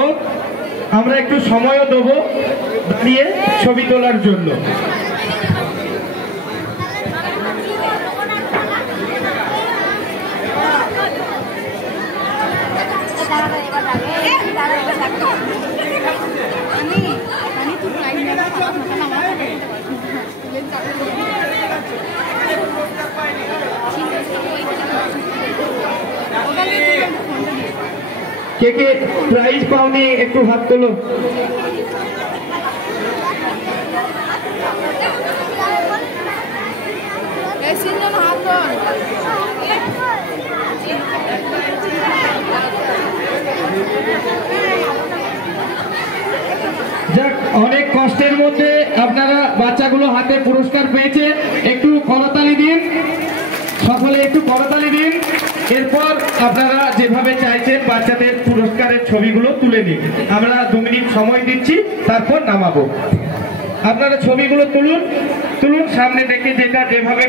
হোক, আমরা একটু সময়ও দেবো দাঁড়িয়ে ছবি তোলার জন্য। কে কে প্রাইজ পাওনি একটু হাত তোলো। যাক, অনেক কষ্টের মধ্যে আপনারা বাচ্চাগুলো হাতে পুরস্কার পেয়েছেন, একটু করতালি দিন, সকলে একটু করতালি দিন। এরপর আপনারা যেভাবে চাইছেন বাচ্চাদের পুরস্কারের ছবিগুলো তুলে নিন। আমরা 2 মিনিট সময় দিচ্ছি, তারপর নামাবো। আপনারা ছবিগুলো তুলুন, সামনে দেখে যেটা যেভাবে